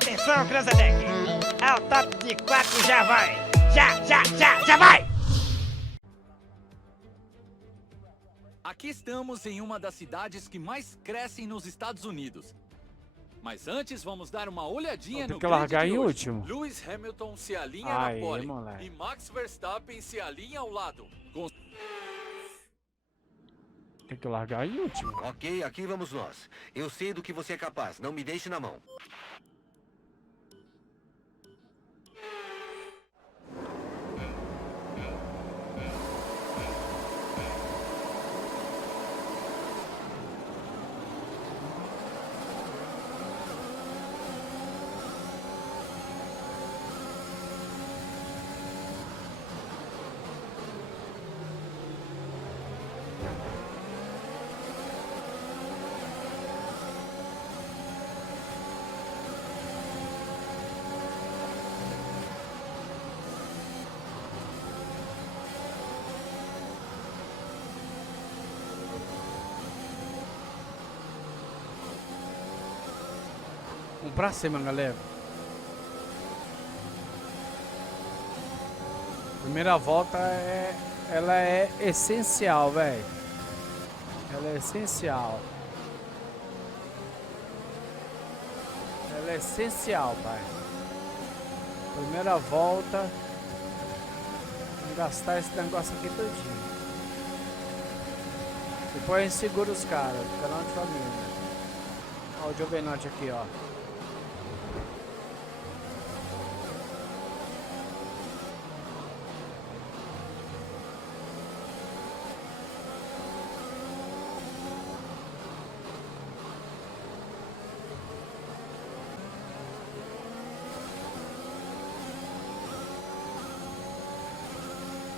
Atenção, Cranzebeck. Ao top de 4 já vai. Já vai. Aqui estamos em uma das cidades que mais crescem nos Estados Unidos. Mas antes vamos dar uma olhadinha no Tem que largar grid de em hoje. último. Lewis Hamilton se alinha Aê, na pole moleque. e Max Verstappen se alinha ao lado. Tem que largar em último. Ok, aqui vamos nós. Eu sei do que você é capaz, não me deixe na mão. Vamos pra cima, galera. Primeira volta ela é essencial, velho. Ela é essencial. Ela é essencial, pai. Primeira volta. Vamos gastar esse negócio aqui todinho. Depois a gente segura os caras. Canal de família. Ó, o Jovenote aqui, ó.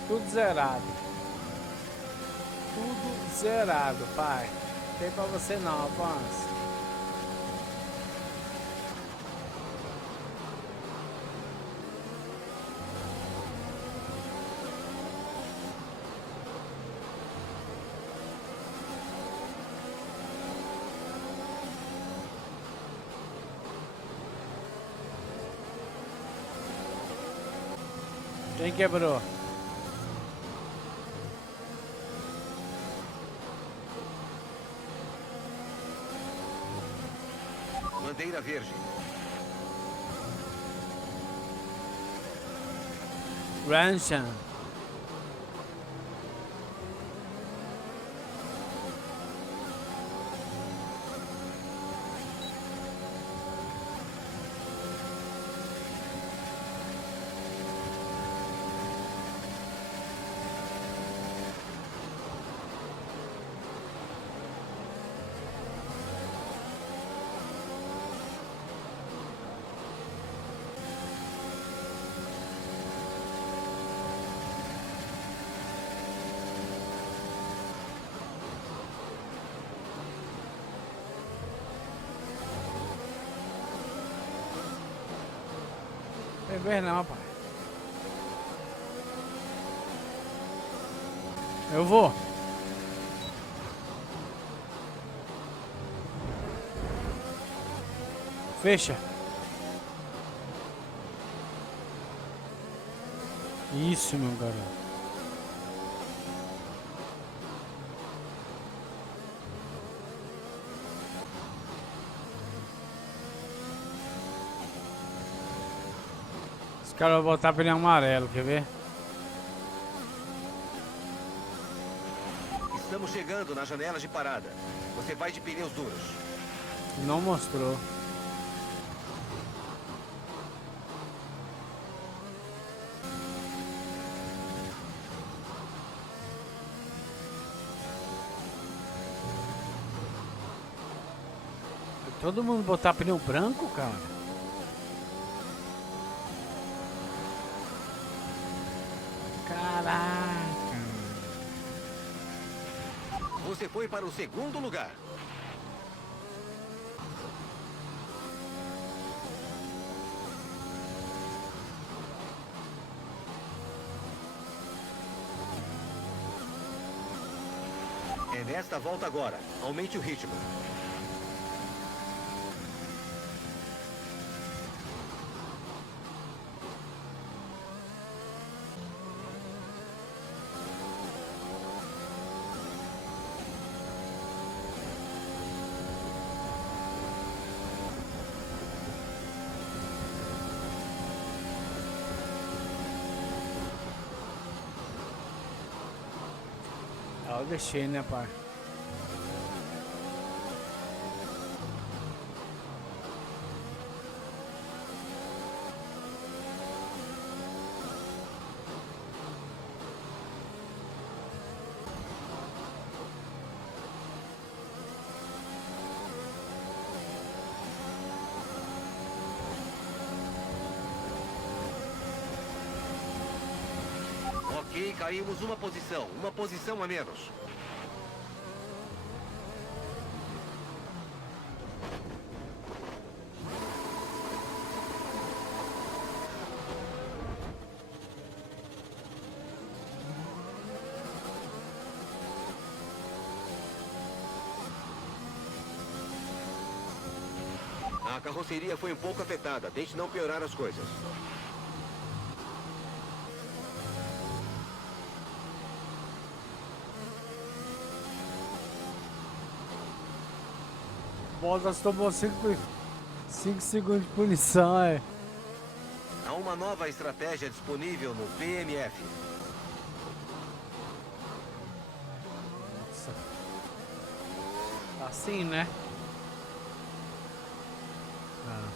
Tudo zerado. Tudo zerado, pai. Não tem pra você não, Afonso. Quem quebrou? Bandeira verde. Ranshan. Tem vez não, pai. Eu vou. Fecha. Isso, meu garoto. Os caras vão botar pneu amarelo, quer ver? Estamos chegando na janela de parada. Você vai de pneus duros. Não mostrou. Todo mundo botar pneu branco, cara? Caraca. Você foi para o segundo lugar. É nesta volta agora. Aumente o ritmo. Eu deixei, né, pai? Ok, caímos uma posição a menos. A carroceria foi um pouco afetada. Tente não piorar as coisas. Bottas tomou 5 segundos de punição, é. Há uma nova estratégia disponível no PMF. Nossa. Assim, né? Ah.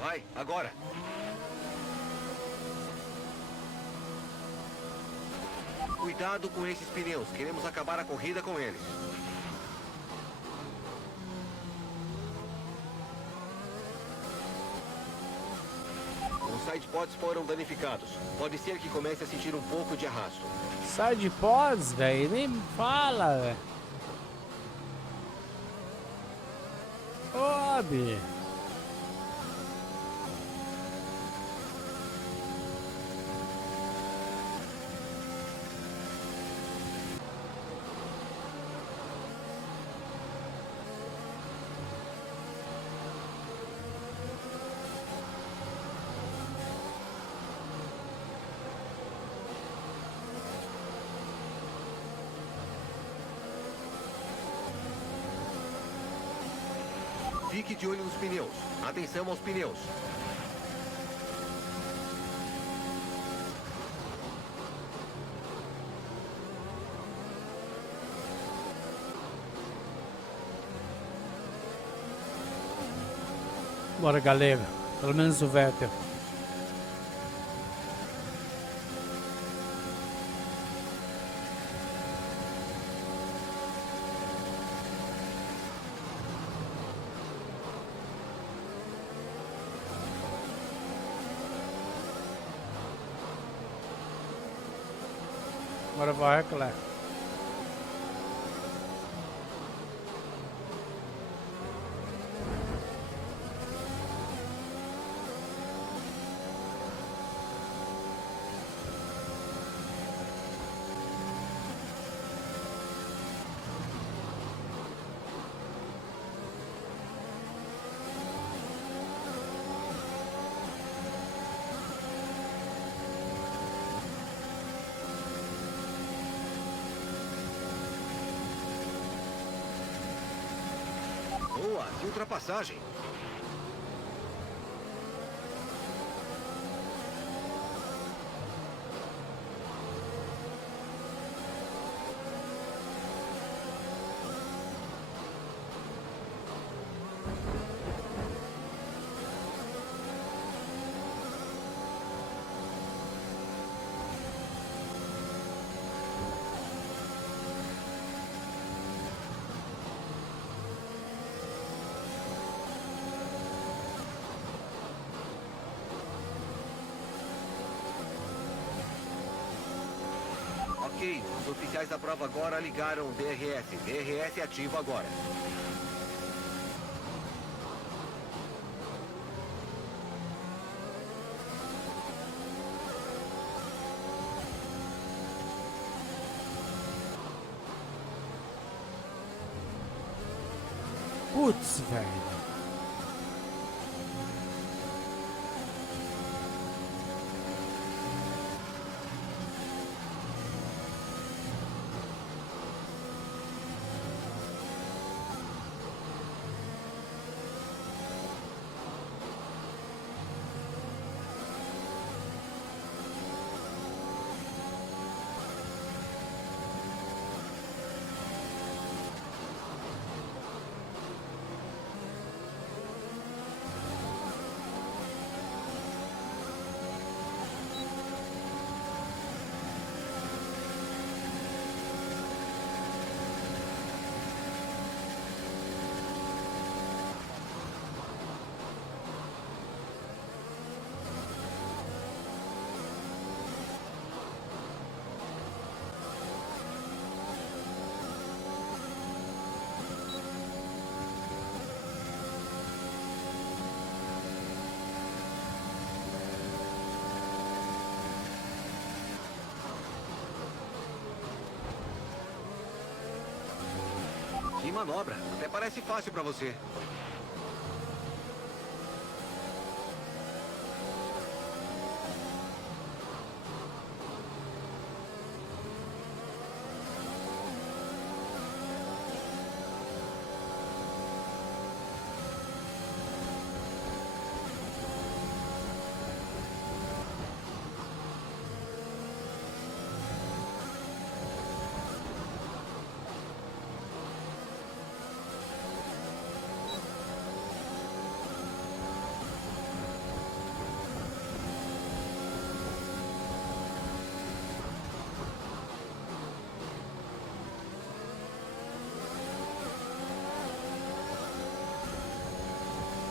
Vai, agora. Cuidado com esses pneus. Queremos acabar a corrida com eles. Os sidepods foram danificados. Pode ser que comece a sentir um pouco de arrasto. Sai de pods, velho. Nem me fala, velho. Ô, Abi. Fique de olho nos pneus. Atenção aos pneus. Bora, galera. Pelo menos o Vettel. Agora vai, Leclerc. Boa, que ultrapassagem. Ok, os oficiais da prova agora ligaram o DRS. DRS ativo agora. Putz, velho. Que manobra. Até parece fácil pra você.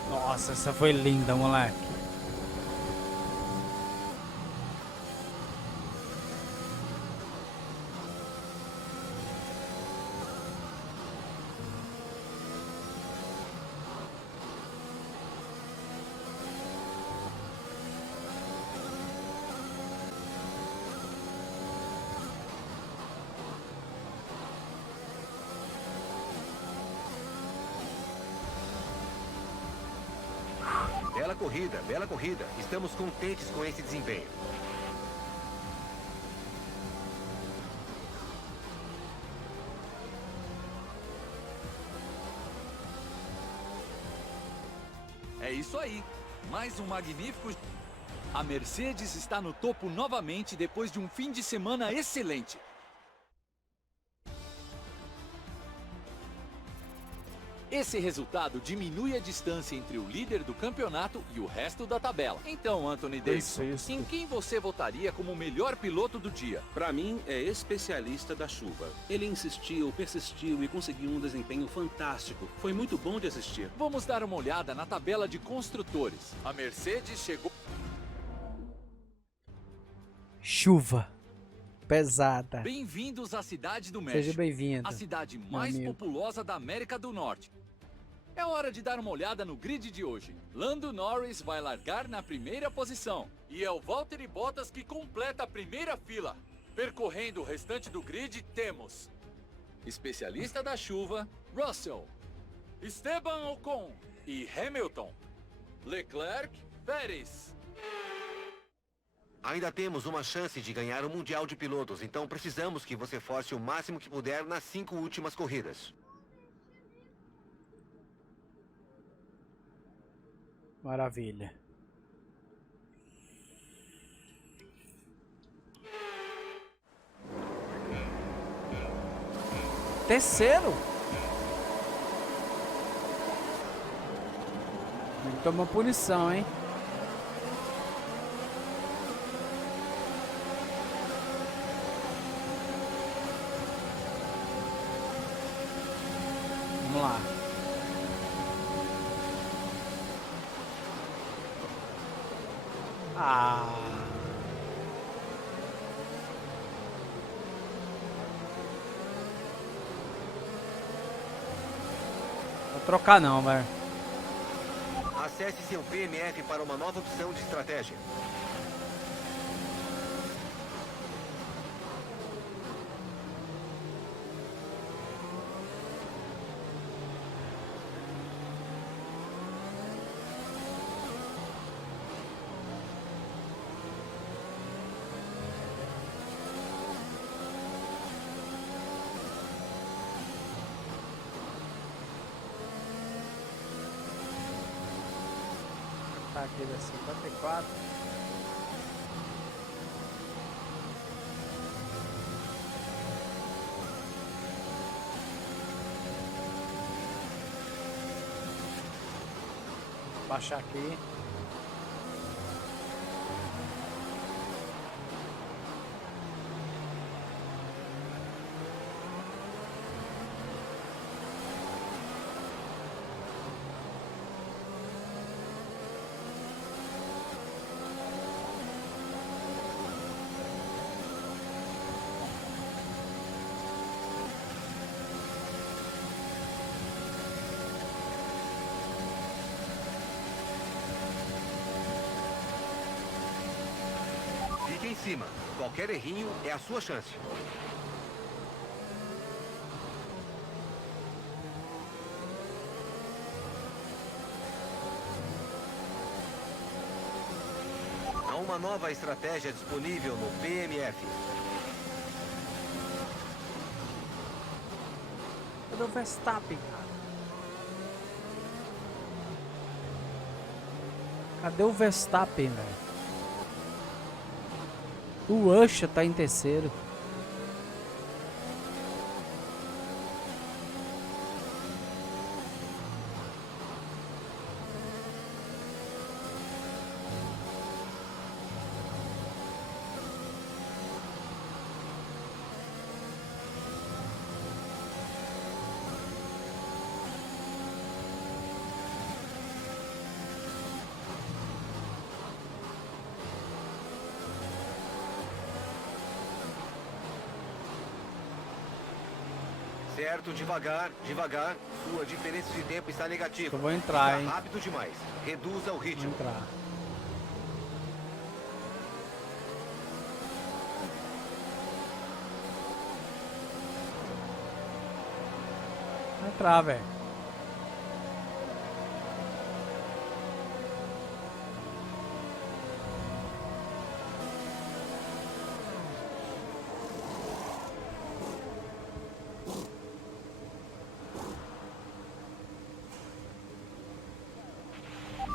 Nossa, essa foi linda, moleque. Bela corrida, bela corrida. Estamos contentes com esse desempenho. É isso aí. Mais um magnífico... A Mercedes está no topo novamente depois de um fim de semana excelente. Esse resultado diminui a distância entre o líder do campeonato e o resto da tabela. Então, Anthony Davidson, Isso. em quem você votaria como o melhor piloto do dia? Para mim, é especialista da chuva. Ele insistiu, persistiu e conseguiu um desempenho fantástico. Foi muito bom de assistir. Vamos dar uma olhada na tabela de construtores. A Mercedes chegou... Chuva. Pesada. Bem-vindos à cidade do México. Seja bem-vindo. A cidade mais amigo. populosa da América do Norte. É hora de dar uma olhada no grid de hoje. Lando Norris vai largar na primeira posição. E é o Valtteri Bottas que completa a primeira fila. Percorrendo o restante do grid, temos... Especialista da chuva, Russell. Esteban Ocon e Hamilton. Leclerc, Pérez. Ainda temos uma chance de ganhar o Mundial de Pilotos, então precisamos que você force o máximo que puder nas 5 últimas corridas. Maravilha. Terceiro? Tem que tomar punição, hein? Vamos lá. Ah. Vou trocar não, velho. Acesse seu PMF para uma nova opção de estratégia. Tá aqui da 54. Baixar aqui. Fique em cima. Qualquer errinho é a sua chance. uma nova estratégia disponível no PMF. Cadê o Verstappen, cara? Cadê o Verstappen, velho? O Usher tá em terceiro. Certo, devagar, devagar. Sua diferença de tempo está negativa. Eu vou entrar, Está hein? rápido demais. Reduza o Vou ritmo. entrar. Vai entrar, velho.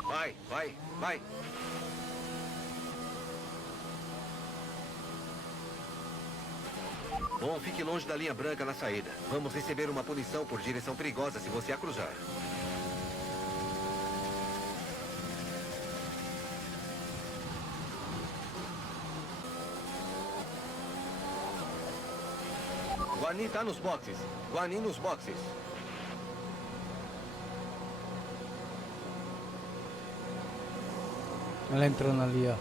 Vai, vai, vai. Bom, fique longe da linha branca na saída. Vamos receber uma punição por direção perigosa se você a cruzar. Guanin tá nos boxes. Guanin nos boxes. Ela entrando ali, ó.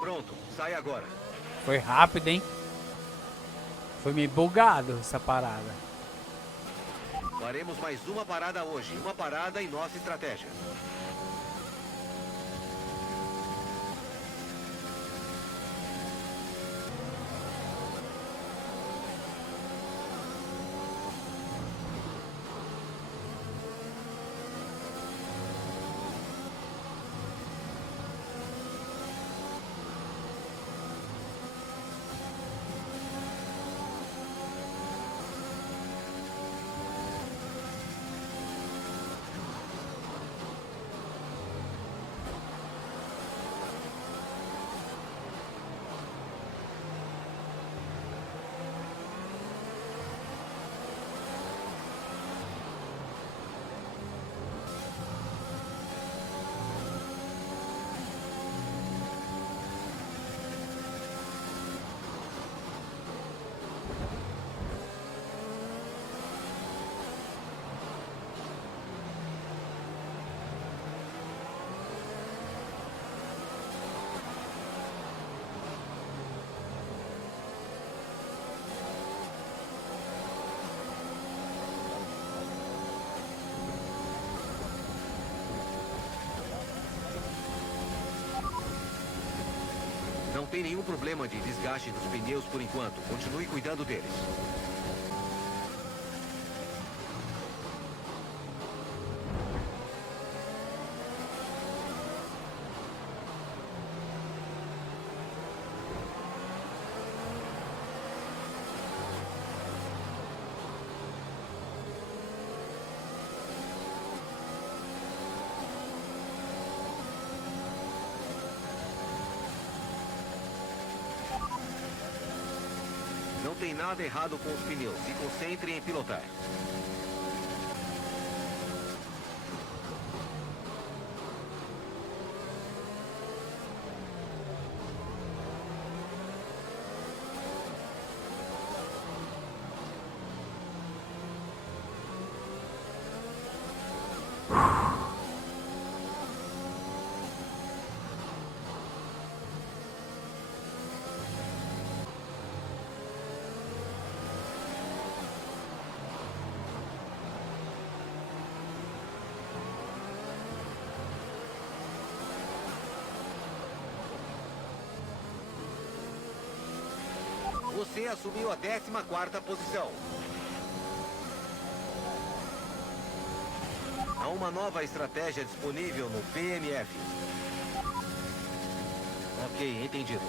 Pronto, sai agora. Foi rápido, hein? Foi meio bugado essa parada. Faremos mais uma parada hoje. Uma parada em nossa estratégia. Não tem nenhum problema de desgaste dos pneus por enquanto. Continue cuidando deles. Não tem nada errado com os pneus. Se concentre em pilotar. Você assumiu a 14ª posição. Há uma nova estratégia disponível no PMF. Ok, entendido.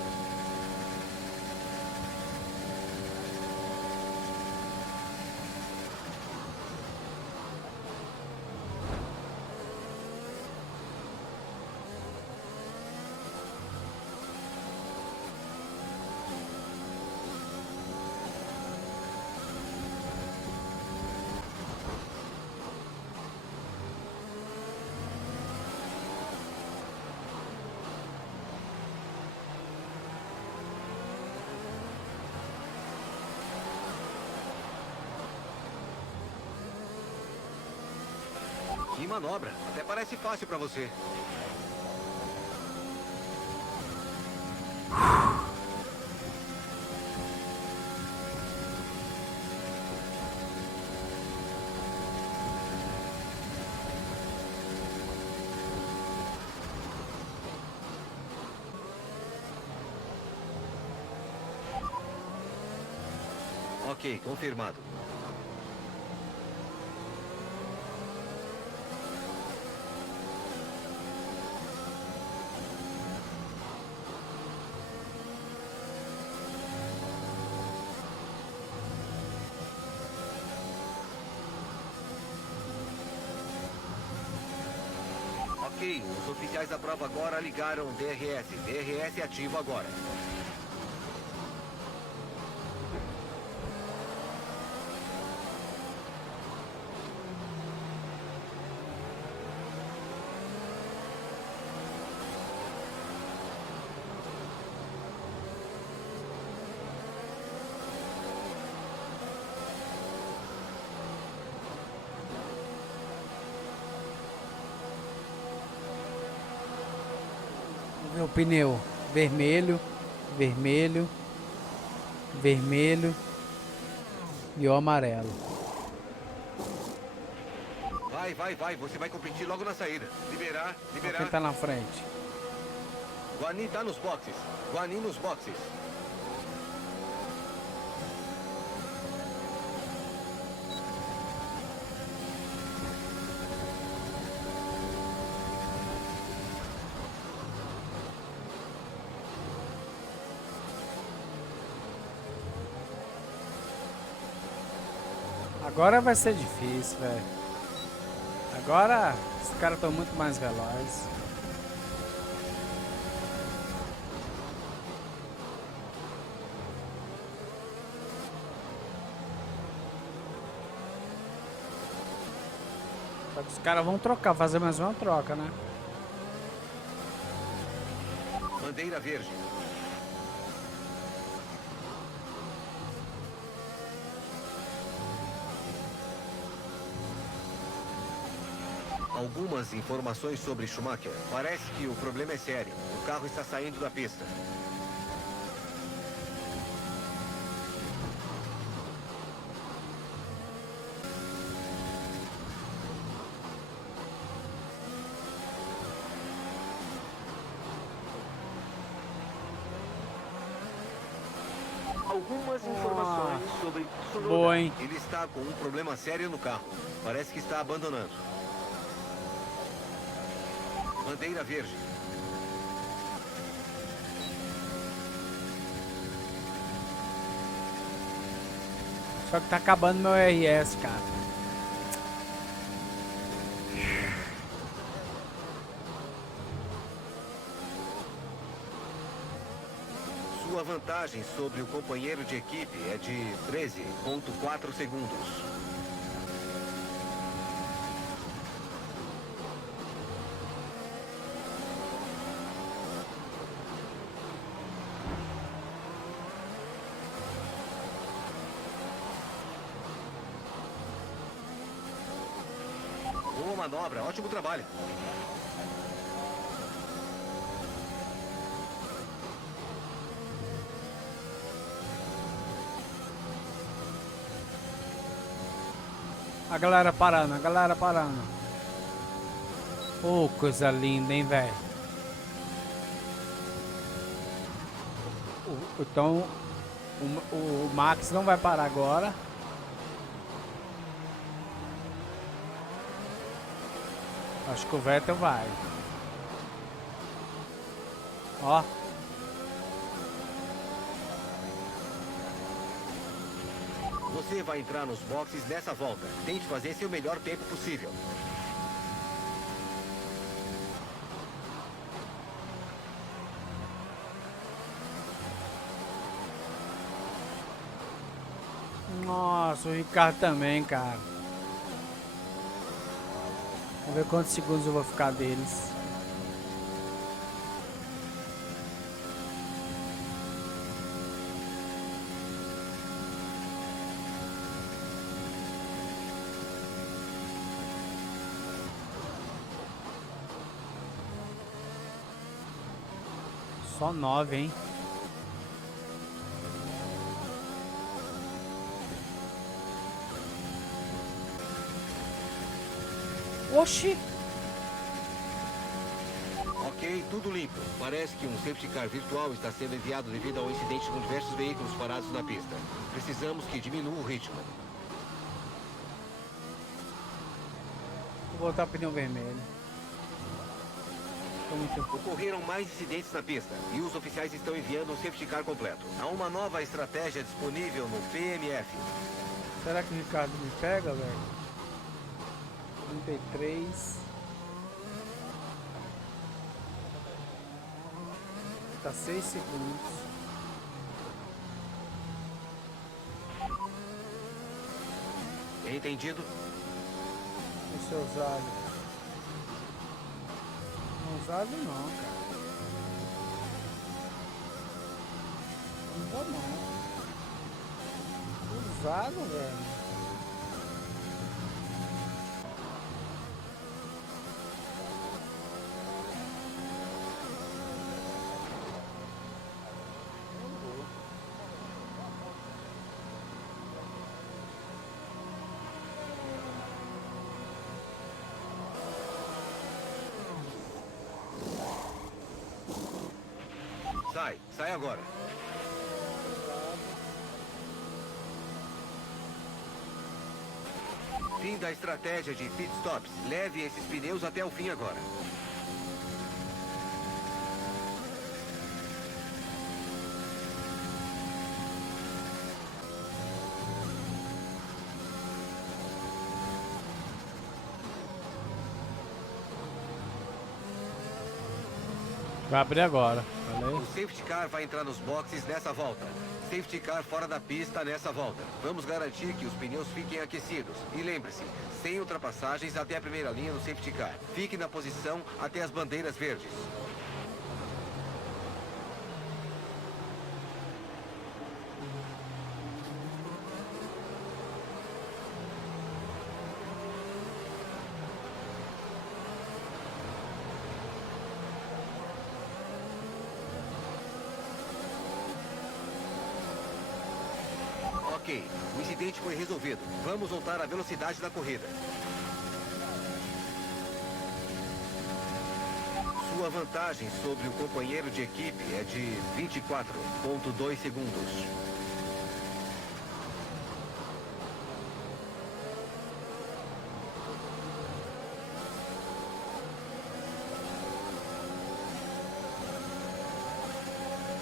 Que manobra. Até parece fácil pra você. Ok, confirmado. Ok, os oficiais da prova agora ligaram DRS. DRS ativo agora. Meu pneu vermelho, vermelho, vermelho e o amarelo. Vai. Você vai competir logo na saída. Liberar. Quem tá na frente? Guanin tá nos boxes. Guanin nos boxes. Agora vai ser difícil, velho. Agora os caras estão muito mais velozes. Só que os caras vão trocar, fazer mais uma troca, né? Bandeira verde. Algumas informações sobre Schumacher. Parece que o problema é sério. O carro está saindo da pista. Algumas informações sobre Tsunoda. Boa, hein? Ele está com um problema sério no carro. Parece que está abandonando. Bandeira verde. Só que tá acabando meu RS, cara. Sua vantagem sobre o companheiro de equipe é de 13,4 segundos. Boa manobra, ótimo trabalho. A galera parando. Oh, coisa linda, hein, velho. Então, o Max não vai parar agora. Acho que o Vettel vai. Ó. Você vai entrar nos boxes nessa volta. Tente fazer seu melhor tempo possível. Nossa, o Ricardo também, cara. Vamos ver quantos segundos eu vou ficar deles. Só 9, hein? Oxi! Ok, tudo limpo. Parece que um safety car virtual está sendo enviado devido ao incidente com diversos veículos parados na pista. Precisamos que diminua o ritmo. Vou botar pneu vermelho. Tô muito... Ocorreram mais incidentes na pista e os oficiais estão enviando um safety car completo. Há uma nova estratégia disponível no PMF. Será que o Ricardo me pega, velho? 33. Tá 6 segundos. Entendido? O seu Zalho. Não, Zalho não, cara. Não vou não. Usado, velho. Sai agora. Fim da estratégia de pit stops. Leve esses pneus até o fim agora. Vai abrir agora. Falei. O safety car vai entrar nos boxes nessa volta. Safety car fora da pista nessa volta. Vamos garantir que os pneus fiquem aquecidos. E lembre-se, sem ultrapassagens até a primeira linha do safety car. Fique na posição até as bandeiras verdes. Ok, o incidente foi resolvido. Vamos voltar à velocidade da corrida. Sua vantagem sobre o companheiro de equipe é de 24,2 segundos.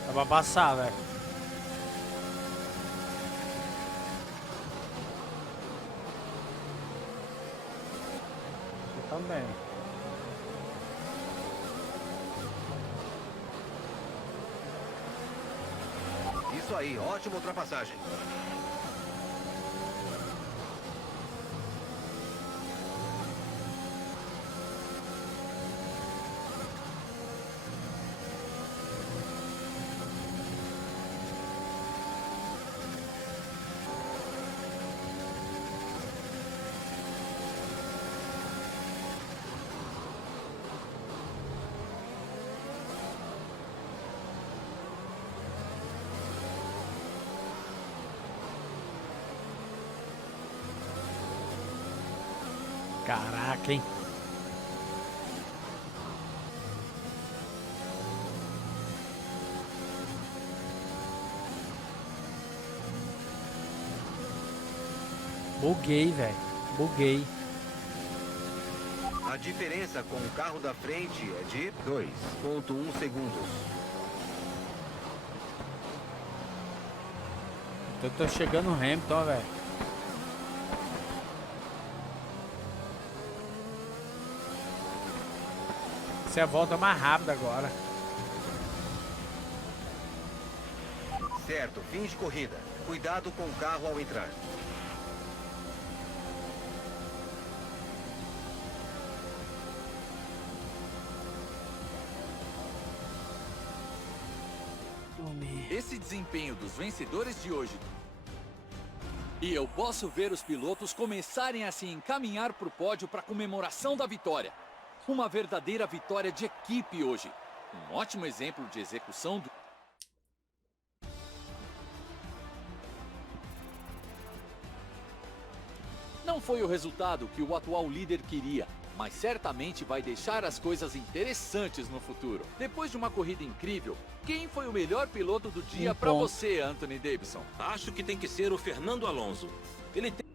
Dá pra passar, velho. Eu também. Isso aí, ótima ultrapassagem. Caraca, hein? Buguei, velho. Buguei. A diferença com o carro da frente é de 2,1 segundos. Eu tô chegando no Hamilton, velho. Essa é a volta mais rápida agora. Certo, fim de corrida. Cuidado com o carro ao entrar. Esse desempenho dos vencedores de hoje. E eu posso ver os pilotos começarem a se encaminhar para o pódio para comemoração da vitória. Uma verdadeira vitória de equipe hoje. Um ótimo exemplo de execução do... Não foi o resultado que o atual líder queria, mas certamente vai deixar as coisas interessantes no futuro. Depois de uma corrida incrível, quem foi o melhor piloto do dia para você, Anthony Davidson? Acho que tem que ser o Fernando Alonso. Ele tem